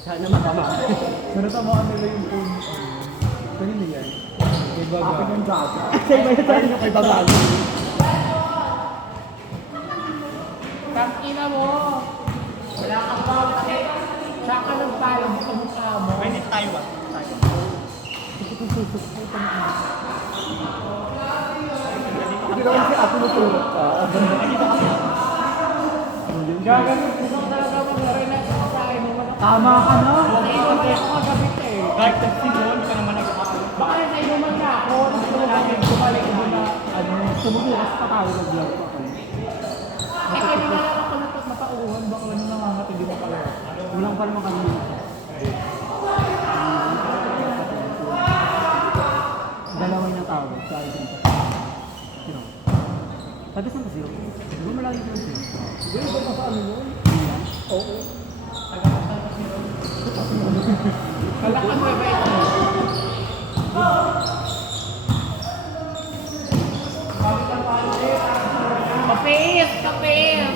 Sana matama. Sana tamaan nila yung phone. Kanina yan. Kay Baga. Akin yung Baga. Sa iba yung tayo kay Baga. Tangina mo! Wala kang pawag. Saan ka nagpalag sa mukha mo? When in Taiwan. Hindi naman si Apo natulog ka. Gagawin ko talaga mag-relax sa akin. Tama ka na. Naiwan ako kagabit eh. Kahit nagsigo, hindi ka naman nag-aaral. Baka nainuman na ako. Namin bumalik ko na sumubukas pa tayo nag-vlog pa kayo. Eh, kanina lang ako napauhan. Baka ano nangangat, hindi mo pala. Walang pa naman kanina. Dalawin na tao. Sa akin pa. Sino? Sabi saan kasi yun? Di ba malagi ko siya? Di ba ba sa ano yun? Oo. Kalakan mo ba ito? Kapis! Kapis!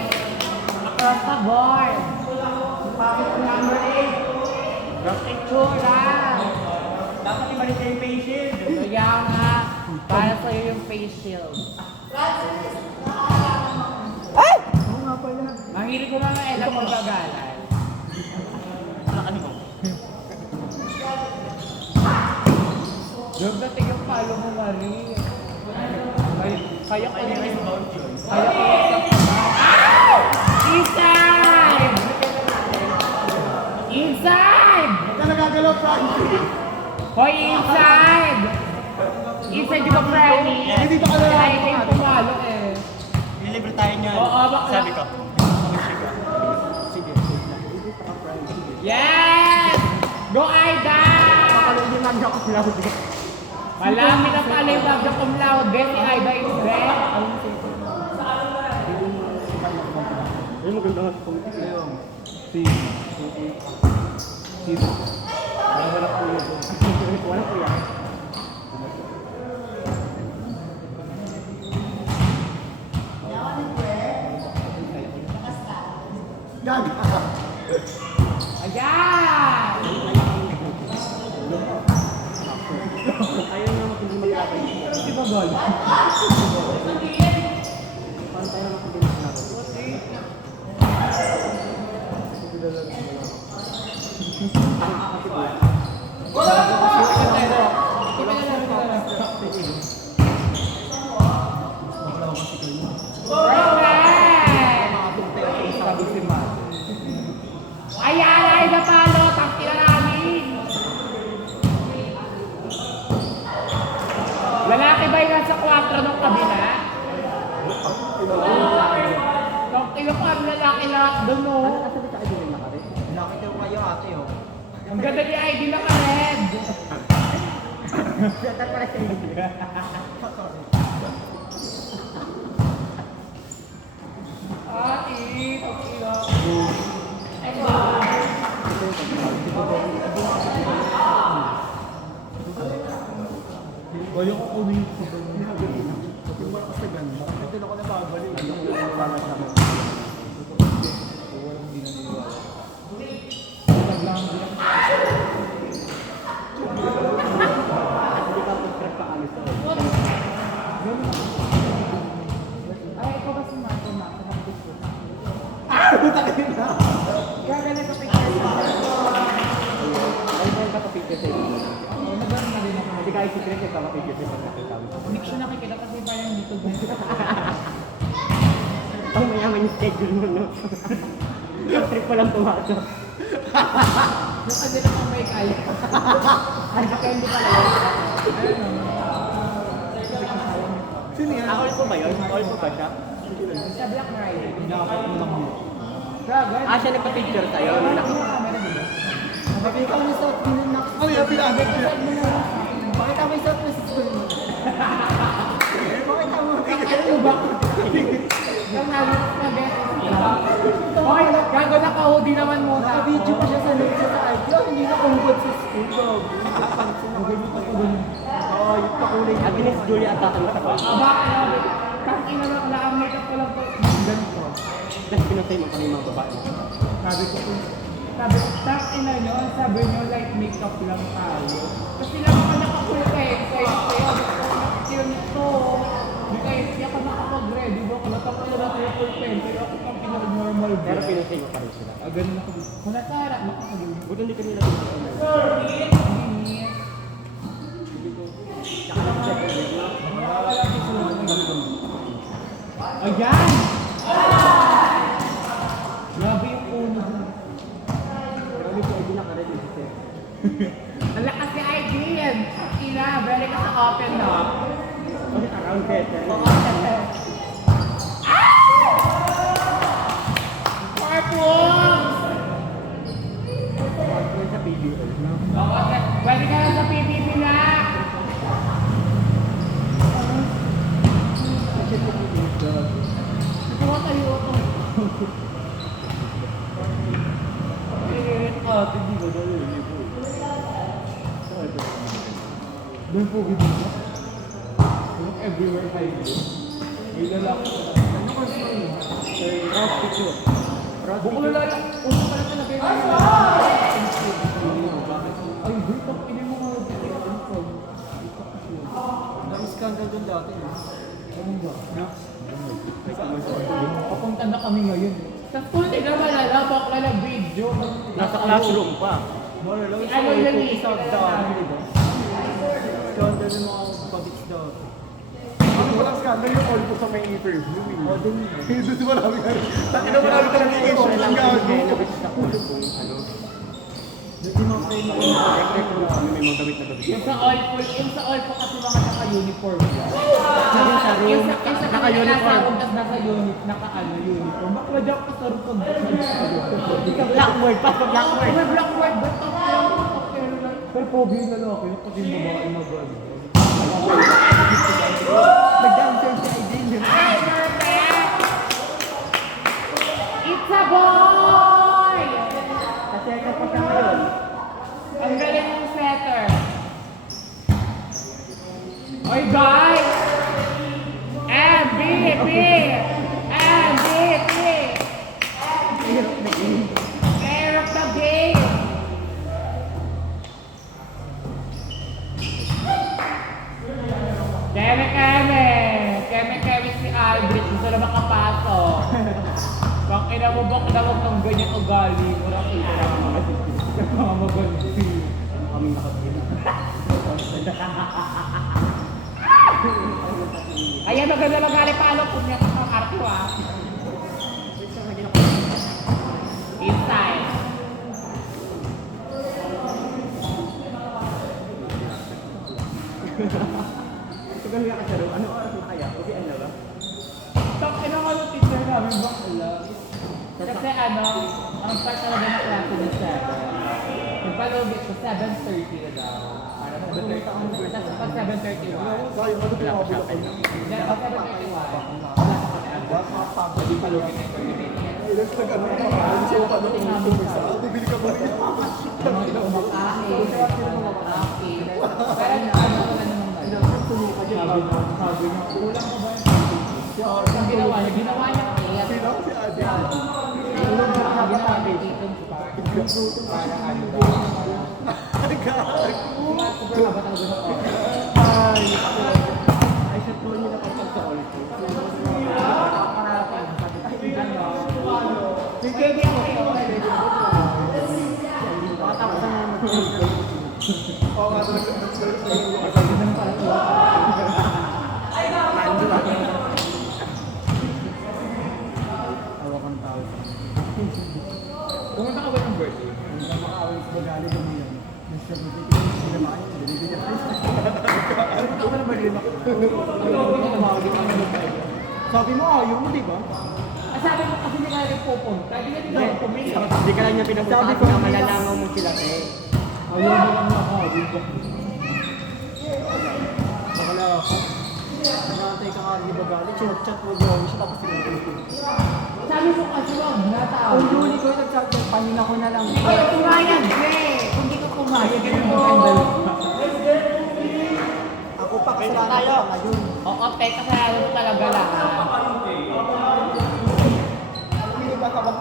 Across the board. Number 8. Itsura. Dapat iba rin yung face shield. Kaya nga, para sa'yo yung face shield. Oo nga pala. Mahilig ko mga elang magbagalan. Ano mo? Dating yung palo mo, Marie. Kaya ko Kaya yung yung bound yun. kaya ko yung Inside! Inside! Huwag ka nagagalaw, Frankie. Hoy, inside! Inside yung Franny. Hindi ba ka na Kaya ko yung pumalo eh. Ililibre tayo niyan. Oo, bakla. Sabi ko. Mag-shake ka. Sige, sige na. Yes! Go, Aida! Hindi lang ako cloud. Malami na pala yung magna cum laude. Si Aida is there. Ay, maganda nga sa si wala po yun. Wala po yan. Gag! Ayan! Ayaw na hindi mag-apay. Di ba gol? Paano tayo nakabilis na? Wala 4 ng kabila. Kung ilo ko ang lalaki lahat doon, no? Kasabi sa ID na kare. Nakita ko kayo ate oh. Ang ganda ni ID na ka-red. Shoutout pala sa ID. Kaya ko kunin ko sa doon. Yung wala kasi ganda. Ito na ko na babalik. Ano ko na wala sa akin. Walang dinaniwala. Hindi ka pag-trap pa kami sa Ay, ikaw ba si Marco, Marco? Gagana sa picture sa Ay, meron ka pa-picture sa ID. nagano na rin ako. Hindi ka i-secret ka pa-picture sa ID. Hindi ko siya nakikita kasi parang dito doon. Ang mayaman yung schedule mo, no? Trip pa lang pumasok. Yung kanila pang may kaya. Ay, baka hindi pala yun. Sino yan? All po ba yun? All po ba siya? Sa Black Friday. Dapat mo lang yun. Gagana. Ah, siya nagpa-picture sa'yo. Wala ko yung camera dito. Sabi ko ni South Korean na. Oh, yeah, pinagod ko. Bakit ako yung South Korean school mo? Bakit ako? Ano ba? Yung halos na beses. Okay, gago na ka-hoodie naman muna. Naka-video pa siya sa notes sa ID. Oh, hindi na kumbot sa school. Dog. Pansin ako. Oo, yung pakulay niya. Agnes Julia at tatang sa kwan. Aba, grabe. Tangina lang, naka-makeup ko lang po. Ganito. Tapos pinatay mo kami mga babae. Sabi ko, tangina nyo, sabi nyo like makeup lang tayo. Kasi lang ako nakakulay, kayo, nakakil to. Hindi kayo, hindi ako nakapag-ready ba? Kung natapos na triple pen, kaya ako pang pinag-normal ba? Pero pinatay mo pa rin sila. Ah, ganun ako. Kung natara, makakagawin. Buto hindi kanila dito. Ayan! Grabe yung puno. Pero hindi ko ID naka-ready si Sir. Ang lakas ni Ideal! Ina, very ka sa open na. Bakit around better? Purple! Pag sa PBL, no? Oo, pwede ka lang sa PBB na. Kasi ito PBL, dog. Ito tayo ito. Hindi ko dali, hindi po. Doon po gito mo. Look everywhere tayo. May lalaki. Ano ka sa inyo? Sir, Ross Picture. Buklo lang. Uso ka lang talaga yun. Ay, dito. Ini mo nga. Dami scandal doon dati. Anong ba? Papunta na kami ngayon. Sa school, di naman lalabak na ng video. Nasa classroom pa. Ano yun eh? Scandal ng mga pabits daw. Ano ko lang scandal yung all ko sa may interview. O, din yun. Doon si marami ka rin. Takina marami talaga yung issue. Ang gago. Nabits na kung ano. Doon yung mga friend ko, record ko kami may mga gamit na gamit. Yung sa all po kasi mga naka-uniform. Sabi sa room, Yung sa nasa naka-uniform. room, tapos naka-uniform. Bakla dyan ka sa room pag Blackboard pa, sa blackboard. May blackboard ba? Pero pogi yung lalaki, pati yung babae mag-ano. Nag-dancer si Aiden. Hey, perfect! It's a boy! Kasi ako pa siya ngayon. Ang galing ng sweater. Oy, guys! MVP! MVP! Player of the game! Keme si Albert, gusto na makapasok. Bang ina mo ba kinawag ng ganyan ugali? Walang ina. Mga maganti. Kami nakapila. Ayan, maganda lang gali pa. Ano kung niya sa karto ah. Inside. Ito kami ka sa room. Ano oras maraming bakla. Kasi ano, ang part talaga ng klase ng 7. Nagpalugit ko 7:30 na daw. Para 7:30. Tapos pag 7:31. Kaya ano Wala ko siya kayo. Then pag 7:31, wala ko kami agad. Hindi palugit na 30 minutes. Ilan sa ganun pa. Ano sa ano? Bibili ka ba rin? Kumakain. Pero ano wala namang sabi niya, kulang ko ba yun? Ang ginawa niya kaya. Sino? Si Ate. Tulong na ginawa niya dito para ano ba? Super labat ang gusto ko. Ay, siya po nila kapag sa all. Sige ako kayo. Makatapos na naman. Oo nga, Awak ang tao. Pumunta ka ba ng birthday? Hindi na makaawin sa bagali ko ngayon. Mr. Buti, hindi na makain. Binibigyan ko. Ito ka na ba rin ako? Sabi mo, ayaw mo, di ba? Sabi mo kasi hindi ka rin pupunta. Hindi ka din ako pumunta. Hindi ka lang niya pinapuntahan na malalangaw mo sila, te. Ayaw mo lang nakawin ko. Bakala ako. Nakantay ka nga rin ni Bagali. Chinat-chat mo gawin siya tapos sinunod. Sabi mo kasi wag na tao. Kung Juni ko yung nag-chat mo, panin ako na lang. Ay, pumayag, Gre! Kung di ka pumayag, ganun mo ang dalawa. Ako pa, kasalanan ko pa ngayon. Oo, te, kasalanan mo talaga lahat. Hindi ba kabang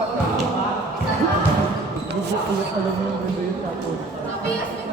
Gusto ko alam mo yung ganda yung tapos.